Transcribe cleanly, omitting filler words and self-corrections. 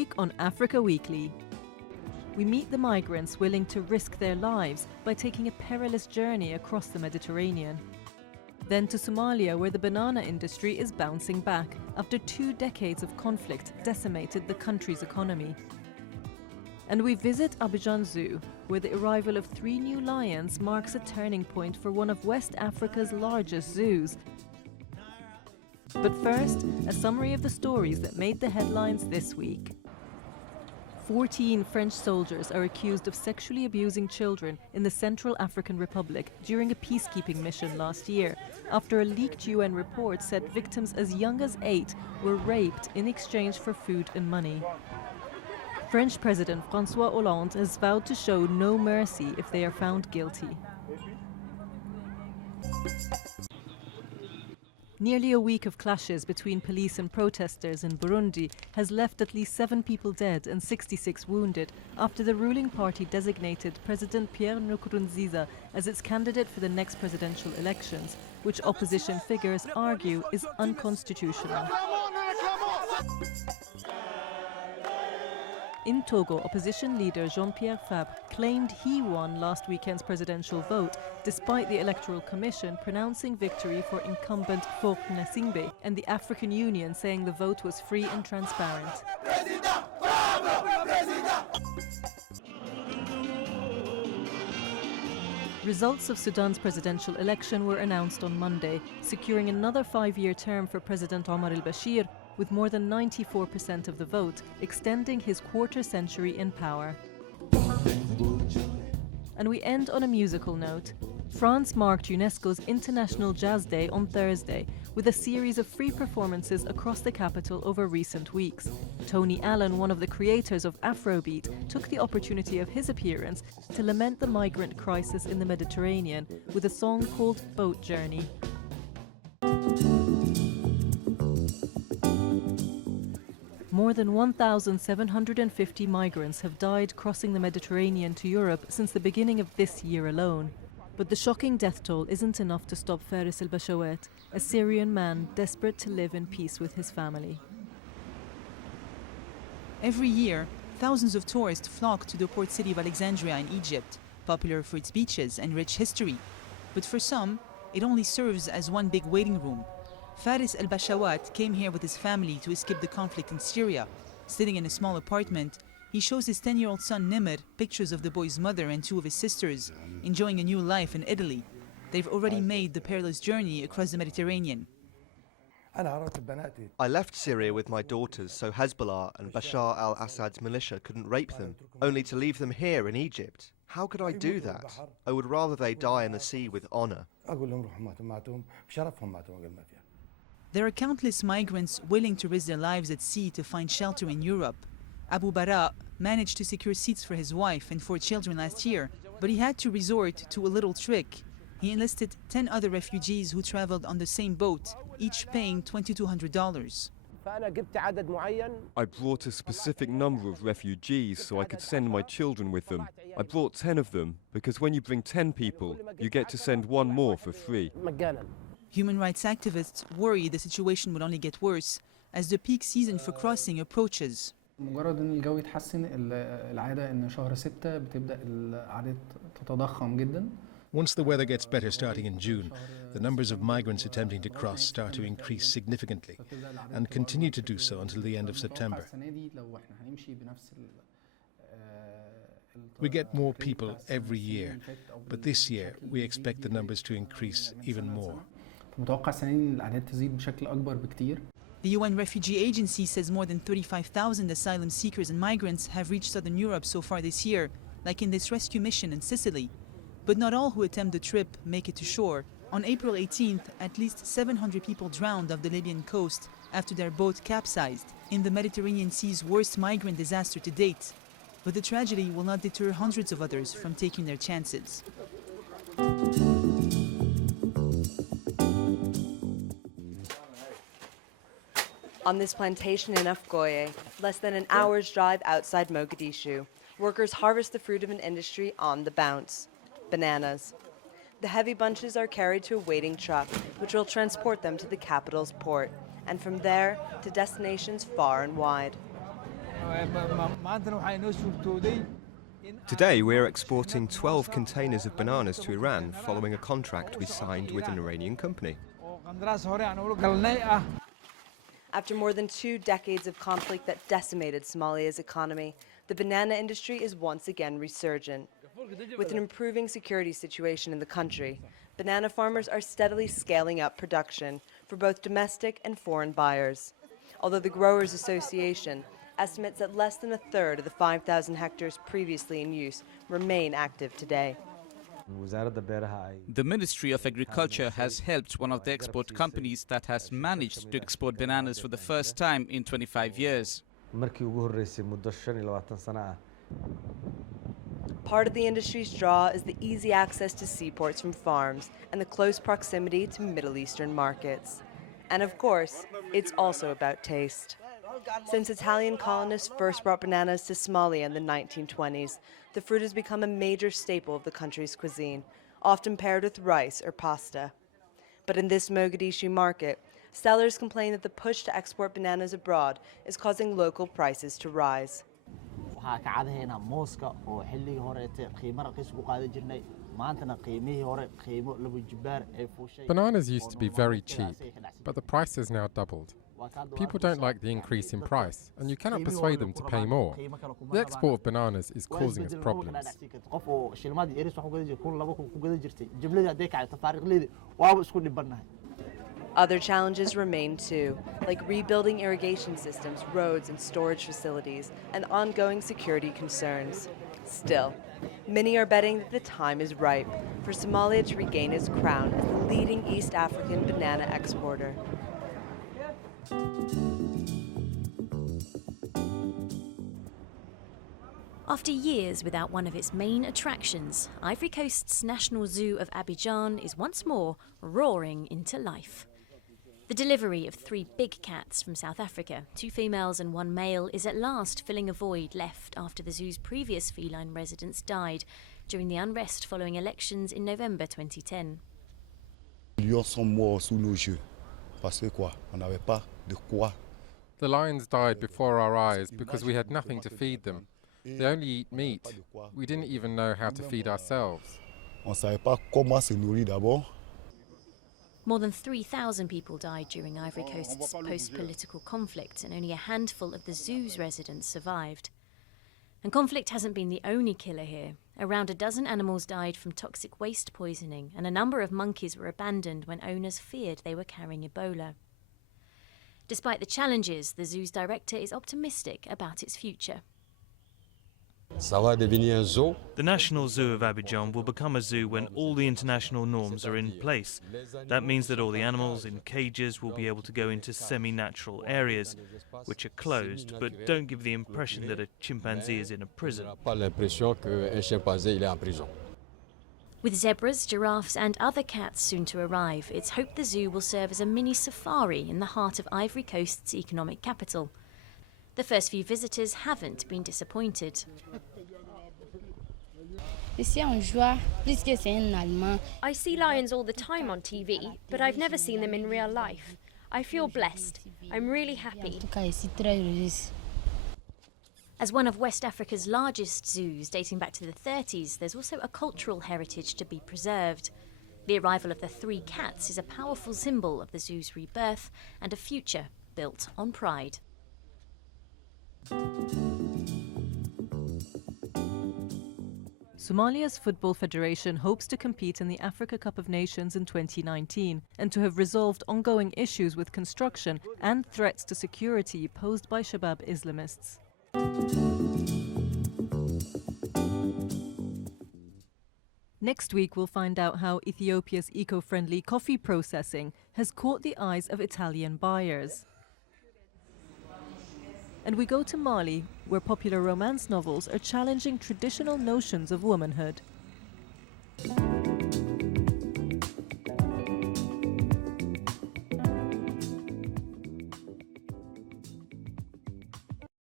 week on Africa Weekly, we meet the migrants willing to risk their lives by taking a perilous journey across the Mediterranean. Then to Somalia, where the banana industry is bouncing back after 2 decades of conflict decimated the country's economy. And we visit Abidjan Zoo, where the arrival of 3 new lions marks a turning point for one of West Africa's largest zoos. But first, a summary of the stories that made the headlines this week. 14 French soldiers are accused of sexually abusing children in the Central African Republic during a peacekeeping mission last year, after a leaked UN report said victims as young as 8 were raped in exchange for food and money. French President François Hollande has vowed to show no mercy if they are found guilty. Nearly a week of clashes between police and protesters in Burundi has left at least 7 people dead and 66 wounded after the ruling party designated President Pierre Nkurunziza as its candidate for the next presidential elections, which opposition figures argue is unconstitutional. In Togo, opposition leader Jean-Pierre Fabre claimed he won last weekend's presidential vote, despite the Electoral Commission pronouncing victory for incumbent Faure Gnassingbé and the African Union saying the vote was free and transparent. Results of Sudan's presidential election were announced on Monday, securing another 5-year term for President Omar al-Bashir, with more than 94% of the vote, extending his quarter-century in power. And we end on a musical note. France marked UNESCO's International Jazz Day on Thursday, with a series of free performances across the capital over recent weeks. Tony Allen, one of the creators of Afrobeat, took the opportunity of his appearance to lament the migrant crisis in the Mediterranean with a song called Boat Journey. More than 1,750 migrants have died crossing the Mediterranean to Europe since the beginning of this year alone. But the shocking death toll isn't enough to stop Faris al-Bashawat, a Syrian man desperate to live in peace with his family. Every year, thousands of tourists flock to the port city of Alexandria in Egypt, popular for its beaches and rich history. But for some, it only serves as one big waiting room. Faris al-Bashawat came here with his family to escape the conflict in Syria. Sitting in a small apartment, he shows his 10-year-old son Nimr pictures of the boy's mother and 2 of his sisters, enjoying a new life in Italy. They've already made the perilous journey across the Mediterranean. I left Syria with my daughters so Hezbollah and Bashar al-Assad's militia couldn't rape them, only to leave them here in Egypt. How could I do that? I would rather they die in the sea with honor. There are countless migrants willing to risk their lives at sea to find shelter in Europe. Abu Bara managed to secure seats for his wife and 4 children last year, but he had to resort to a little trick. He enlisted 10 other refugees who traveled on the same boat, each paying $2,200. I brought a specific number of refugees so I could send my children with them. I brought 10 of them because when you bring 10 people, you get to send 1 more for free. Human rights activists worry the situation will only get worse as the peak season for crossing approaches. مجرد ان الجو يتحسن العاده ان شهر 6 بتبدا الاعداد تتضخم جدا. Once the weather gets better starting in June, the numbers of migrants attempting to cross start to increase significantly and continue to do so until the end of September. We get more people every year, but this year we expect the numbers to increase even more. The UN Refugee Agency says more than 35,000 asylum seekers and migrants have reached southern Europe so far this year, like in this rescue mission in Sicily. But not all who attempt the trip make it to shore. On April 18th, at least 700 people drowned off the Libyan coast after their boat capsized in the Mediterranean Sea's worst migrant disaster to date. But the tragedy will not deter hundreds of others from taking their chances. On this plantation in Afgoye, less than an hour's drive outside Mogadishu, workers harvest the fruit of an industry on the bounce, bananas. The heavy bunches are carried to a waiting truck, which will transport them to the capital's port, and from there to destinations far and wide. Today we're exporting 12 containers of bananas to Iran following a contract we signed with an Iranian company. After more than 2 decades of conflict that decimated Somalia's economy, the banana industry is once again resurgent. With an improving security situation in the country, banana farmers are steadily scaling up production for both domestic and foreign buyers. Although the Growers Association estimates that less than a third of the 5,000 hectares previously in use remain active today. The Ministry of Agriculture has helped one of the export companies that has managed to export bananas for the first time in 25 years. Part of the industry's draw is the easy access to seaports from farms and the close proximity to Middle Eastern markets. And of course, it's also about taste. Since Italian colonists first brought bananas to Somalia in the 1920s, the fruit has become a major staple of the country's cuisine, often paired with rice or pasta. But in this Mogadishu market, sellers complain that the push to export bananas abroad is causing local prices to rise. Bananas used to be very cheap, but the price has now doubled. People don't like the increase in price, and you cannot persuade them to pay more. The export of bananas is causing us problems. Other challenges remain too, like rebuilding irrigation systems, roads and storage facilities, and ongoing security concerns. Still, many are betting that the time is ripe for Somalia to regain its crown as the leading East African banana exporter. After years without one of its main attractions, Ivory Coast's National Zoo of Abidjan is once more roaring into life. The delivery of 3 big cats from South Africa, 2 females and 1 male, is at last filling a void left after the zoo's previous feline residents died during the unrest following elections in November 2010. The lions died before our eyes because we had nothing to feed them. They only eat meat. We didn't even know how to feed ourselves. More than 3,000 people died during Ivory Coast's post-political conflict, and only a handful of the zoo's residents survived. And conflict hasn't been the only killer here. Around a dozen animals died from toxic waste poisoning, and a number of monkeys were abandoned when owners feared they were carrying Ebola. Despite the challenges, the zoo's director is optimistic about its future. The National Zoo of Abidjan will become a zoo when all the international norms are in place. That means that all the animals in cages will be able to go into semi-natural areas, which are closed, but don't give the impression that a chimpanzee is in a prison. With zebras, giraffes and other cats soon to arrive, it's hoped the zoo will serve as a mini safari in the heart of Ivory Coast's economic capital. The first few visitors haven't been disappointed. I see lions all the time on TV, but I've never seen them in real life. I feel blessed. I'm really happy. As one of West Africa's largest zoos dating back to the 30s, there's also a cultural heritage to be preserved. The arrival of the 3 cats is a powerful symbol of the zoo's rebirth and a future built on pride. Somalia's Football Federation hopes to compete in the Africa Cup of Nations in 2019 and to have resolved ongoing issues with construction and threats to security posed by Shabab Islamists. Next week we'll find out how Ethiopia's eco-friendly coffee processing has caught the eyes of Italian buyers. And we go to Mali, where popular romance novels are challenging traditional notions of womanhood.